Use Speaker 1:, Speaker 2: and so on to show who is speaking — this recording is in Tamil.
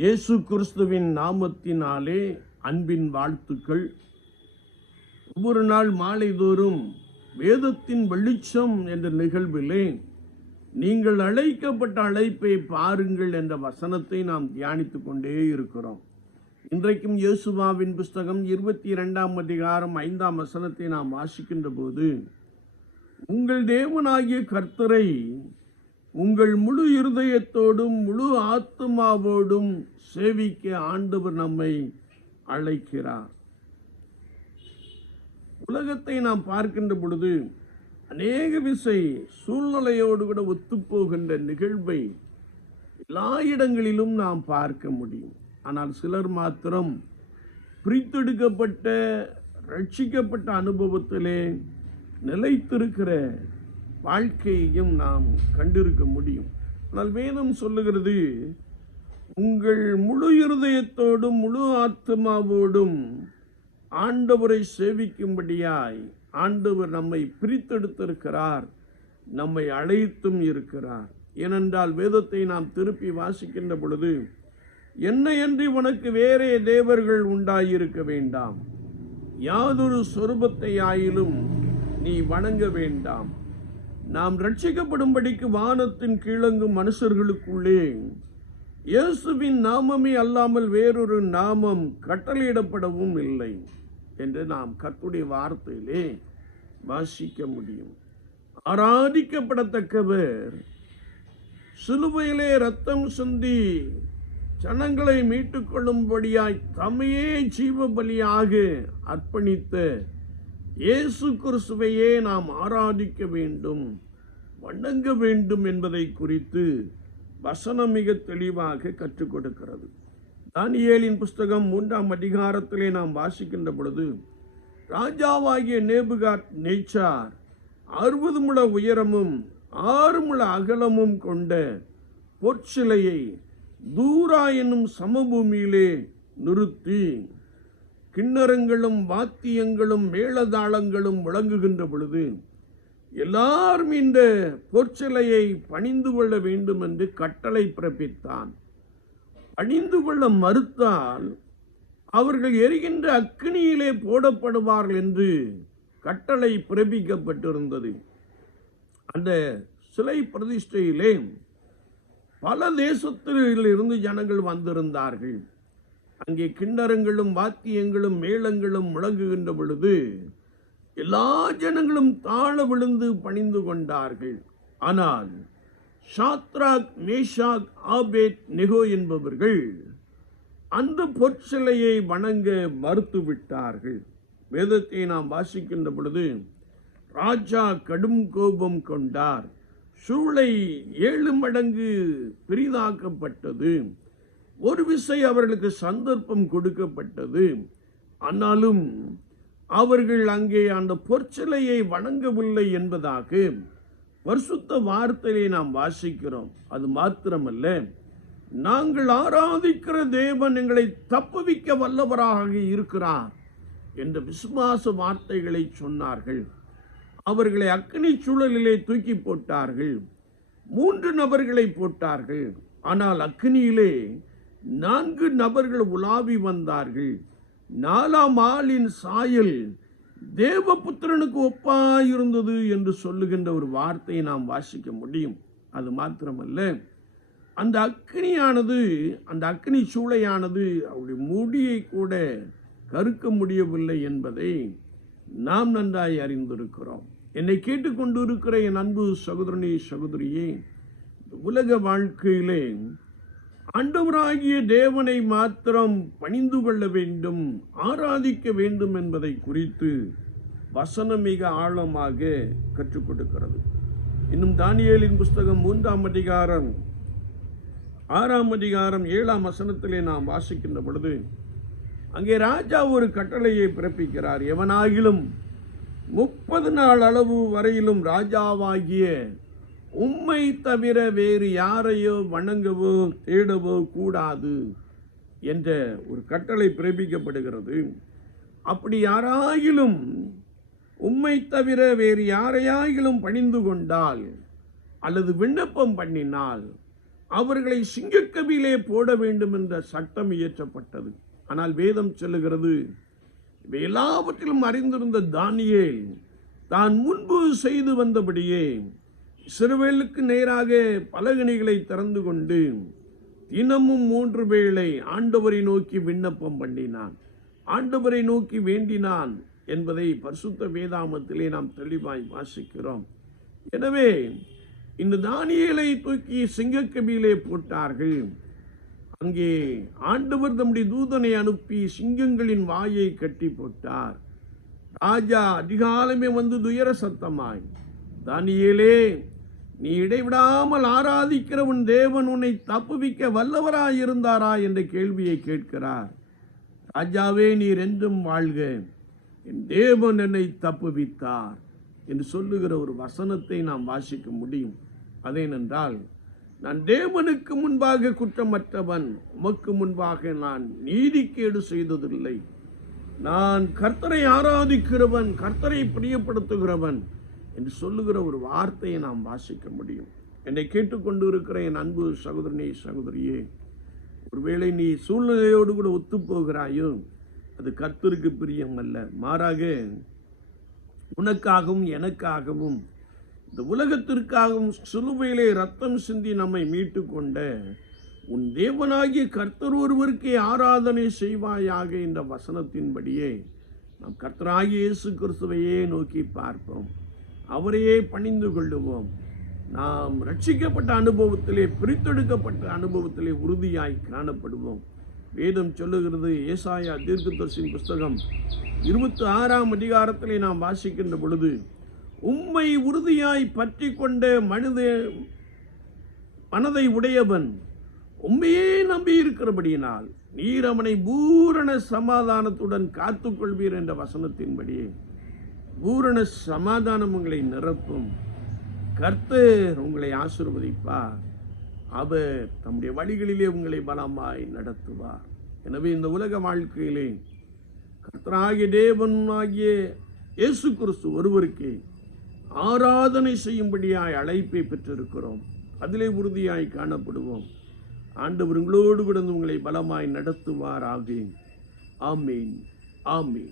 Speaker 1: இயேசு கிறிஸ்துவின் நாமத்தினாலே அன்பின் வாழ்த்துக்கள். ஒவ்வொரு நாள் மாலைதோறும் வேதத்தின் வெளிச்சம் என்ற நிகழ்விலே நீங்கள் அழைக்கப்பட்ட அழைப்பை பாருங்கள் என்ற வசனத்தை நாம் தியானித்து கொண்டே இருக்கிறோம். இன்றைக்கும் இயேசுவாவின் புஸ்தகம் இருபத்தி இரண்டாம் அதிகாரம் ஐந்தாம் வசனத்தை நாம் வாசிக்கின்ற போது உங்கள் தேவனாகிய கர்த்தரை உங்கள் முழு இருதயத்தோடும் முழு ஆத்மாவோடும் சேவிக்க ஆண்டவர் நம்மை அழைக்கிறார். உலகத்தை நாம் பார்க்கின்ற பொழுது அநேக விசை சூழ்நிலையோடு கூட ஒத்துப்போகின்ற நிகழ்வை எல்லா இடங்களிலும் நாம் பார்க்க முடியும். ஆனால் சிலர் மாத்திரம் பிரித்தெடுக்கப்பட்ட ரட்சிக்கப்பட்ட அனுபவத்திலே நிலைத்திருக்கிற வாழ்க்கையையும் நாம் கண்டிருக்க முடியும். ஆனால் வேதம் சொல்லுகிறது உங்கள் முழு இருதயத்தோடும் முழு ஆத்மாவோடும் ஆண்டவரை சேவிக்கும்படியாய் ஆண்டவர் நம்மை பிரித்தெடுத்திருக்கிறார் நம்மை அழைத்தும் இருக்கிறார். ஏனென்றால் வேதத்தை நாம் திருப்பி வாசிக்கின்ற பொழுது என்னையன்றி உனக்கு வேறே தேவர்கள் உண்டாயிருக்க வேண்டாம். யாதொரு சொரூபத்தை ஆயிலும் நீ வணங்க வேண்டாம். நாம் ரட்சிக்கப்படும்படிக்கு வானத்தின் கீழங்கும் மனுஷர்களுக்குள்ளே இயேசுவின் நாமமே அல்லாமல் வேறொரு நாமம் கட்டளையிடப்படவும் இல்லை என்று நாம் கத்துடைய வார்த்தையிலே வாசிக்க முடியும். ஆராதிக்கப்படத்தக்கவர் சிலுவையிலே ரத்தம் சிந்தி ஜனங்களை மீட்டுக்கொள்ளும்படியாய் தமையே ஜீவ பலியாக அர்ப்பணித்த இயேசு கிறிஸ்துவையே நாம் ஆராதிக்க வேண்டும் வணங்க வேண்டும் என்பதை குறித்து வசனம் மிக தெளிவாக கற்றுக் கொடுக்கிறது. தானியேலின் புஸ்தகம் மூன்றாம் அதிகாரத்திலே நாம் வாசிக்கின்ற பொழுது ராஜாவாகிய நேபுகாட் நேச்சார் அறுபது முழ உயரமும் ஆறு முழ அகலமும் கொண்ட பொற்சிலையை தூரா என்னும் சமபூமியிலே நிறுத்தி கிண்ணறங்களும் வாத்தியங்களும் மேளதாளங்களும் முழங்குகின்ற பொழுது எல்லாரும் இந்த பொற்சிலையை பணிந்து கொள்ள வேண்டும் என்று கட்டளை பிறப்பித்தான். பணிந்து கொள்ள மறுத்தால் அவர்கள் எரிகின்ற அக்கினியிலே போடப்படுவார்கள் என்று கட்டளை பிறப்பிக்கப்பட்டிருந்தது. அந்த சிலை பிரதிஷ்டையிலே பல தேசத்தில் இருந்து ஜனங்கள் வந்திருந்தார்கள். அங்கே கிண்ணறங்களும் வாத்தியங்களும் மேளங்களும் முழங்குகின்ற பொழுது எல்லா ஜனங்களும் தாழ விழுந்து பணிந்து கொண்டார்கள். ஆனால் ஷாத்ராக் மேஷாக் ஆபேத் நெகோ என்பவர்கள் அந்த பொற்சிலையை வணங்க மறுத்துவிட்டார்கள் வேதத்தை நாம் வாசிக்கின்ற பொழுது ராஜா கடும் கோபம் கொண்டார். சூளை ஏழு மடங்கு பெரிதாக்கப்பட்டது. ஒரு விசை அவர்களுக்கு சந்தர்ப்பம் கொடுக்கப்பட்டது. ஆனாலும் அவர்கள் அங்கே அந்த பொற்சிலையை வணங்கவில்லை என்பதாக பரிசுத்த வார்த்தையை நாம் வாசிக்கிறோம். அது மாத்திரமல்ல நாங்கள் ஆராதிக்கிற தேவன் எங்களை தப்புவிக்க வல்லவராக இருக்கிறார் என்ற விசுவாச வார்த்தைகளை சொன்னார்கள். அவர்களை அக்னி சூழலிலே தூக்கி போட்டார்கள். மூன்று நபர்களை போட்டார்கள். ஆனால் அக்னியிலே நான்கு நபர்கள் உலாவி வந்தார்கள். நாலாம் ஆளின் சாயல் தேவபுத்திரனுக்கு ஒப்பாயிருந்தது என்று சொல்லுகின்ற ஒரு வார்த்தையை நாம் வாசிக்க முடியும். அது மாத்திரமல்ல. அந்த அக்னியானது அந்த அக்னி சூளையானது அவருடைய முடியை கூட கருக்க முடியவில்லை என்பதை நாம் நன்றாய் அறிந்திருக்கிறோம். என்னை கேட்டுக்கொண்டு இருக்கிற என் அன்பு சகோதரனே சகோதரியே உலக வாழ்க்கையிலே ஆண்டவராகிய தேவனை மாத்திரம் பணிந்து கொள்ள வேண்டும் ஆராதிக்க வேண்டும் என்பதை குறித்து வசனம் மிக ஆழமாக கற்றுக் கொடுக்கிறது. இன்னும் தானியேலின் புஸ்தகம் மூன்றாம் அதிகாரம் ஆறாம் அதிகாரம் ஏழாம் வசனத்திலே நாம் வாசிக்கின்ற பொழுது அங்கே ராஜா ஒரு கட்டளையை பிறப்பிக்கிறார். எவனாகிலும் முப்பது நாள் அளவு வரையிலும் ராஜாவாகிய உம்மை தவிர வேறு யாரையோ வணங்கவோ தேடவோ கூடாது என்ற ஒரு கட்டளை பிறப்பிக்கப்படுகிறது. அப்படி யாராயிலும் உம்மை தவிர வேறு யாரையாயிலும் பணிந்து கொண்டால் அல்லது விண்ணப்பம் பண்ணினால் அவர்களை சிங்கக்கவியிலே போட வேண்டும் என்ற சட்டம் இயற்றப்பட்டது. ஆனால் வேதம் சொல்லுகிறது இவை எல்லாவற்றிலும் அறிந்திருந்த தானியேல் தான் முன்பு செய்து வந்தபடியே சிறுவேலுக்கு நேராக பலகணிகளை திறந்து கொண்டு தினமும் மூன்று வேளை ஆண்டவரை நோக்கி விண்ணப்பம் பண்ணினான். ஆண்டவரை நோக்கி வேண்டினான் என்பதை பரிசுத்த வேதாமத்திலே நாம் தெளிவாய் வாசிக்கிறோம். எனவே இந்த தானியலை தூக்கி சிங்கக்கபியிலே போட்டார்கள். அங்கே ஆண்டவர் தம்முடைய தூதனை அனுப்பி சிங்கங்களின் வாயை கட்டி போட்டார். ராஜா அதிகாலமே வந்து துயர சத்தமாய் தானியலே நீ இடைவிடாமல் ஆராதிக்கிற உன் தேவன் உன்னை தப்புவிக்க வல்லவராயிருந்தாரா என்ற கேள்வியை கேட்கிறார். ராஜாவே நீர் என்றும் வாழ்க. என் தேவன் என்னை தப்புவித்தார் என்று சொல்லுகிற ஒரு வசனத்தை நாம் வாசிக்க முடியும். அதேனென்றால் நான் தேவனுக்கு முன்பாக குற்றமற்றவன் உமக்கு முன்பாக நான் நீதிக்கேடு செய்ததில்லை. நான் கர்த்தரை ஆராதிக்கிறவன் கர்த்தரை பிரியப்படுத்துகிறவன் என்று சொல்லுகிற ஒரு வார்த்தையை நாம் வாசிக்க முடியும். என்னை கேட்டுக்கொண்டு இருக்கிற என் அன்பு சகோதரனே சகோதரியே ஒருவேளை நீ சூழ்நிலையோடு கூட ஒத்துப்போகிறாயோ அது கர்த்தருக்கு பிரியம் அல்ல. மாறாக உனக்காகவும் எனக்காகவும் இந்த உலகத்திற்காகவும் சிலுவையிலே ரத்தம் சிந்தி நம்மை மீட்டு கொண்ட உன் தேவனாகிய கர்த்தர் ஒருவருக்கே ஆராதனை செய்வாயாக என்ற வசனத்தின்படியே நாம் கர்த்தராகிய இயேசு கிறிஸ்துவையே நோக்கி பார்ப்போம். அவரையே பணிந்து கொள்ளுவோம். நாம் ரட்சிக்கப்பட்ட அனுபவத்திலே பிரித்தெடுக்கப்பட்ட அனுபவத்திலே உறுதியாய் காணப்படுவோம். வேதம் சொல்லுகிறது ஏசாயா தீர்க்கதர்சின் புஸ்தகம் இருபத்தி ஆறாம் அதிகாரத்திலே நாம் வாசிக்கின்ற பொழுது உம்மை உறுதியாய் பற்றி கொண்ட மனித மனதை உடையவன் உண்மையே நம்பி இருக்கிறபடியினால் நீர் அவனை பூரண சமாதானத்துடன் காத்துக்கொள்வீர் என்ற வசனத்தின்படியே. பூரண சமாதானம் உங்களை நிரப்பும். கர்த்தர் உங்களை ஆசிர்வதிப்பார். அவர் தம்முடைய வழிகளிலே உங்களை பலமாய் நடத்துவார். எனவே இந்த உலக வாழ்க்கையிலே கர்த்தராகிய தேவனாகிய இயேசு கிறிஸ்து ஒருவருக்கே ஆராதனை செய்யும்படியாய் அழைப்பை பெற்றிருக்கிறோம். அதிலே உறுதியாய் காணப்படுவோம். ஆண்டவர் உங்களோடு கிடந்து உங்களை பலமாய் நடத்துவாராக. ஆமீன். ஆமீன்.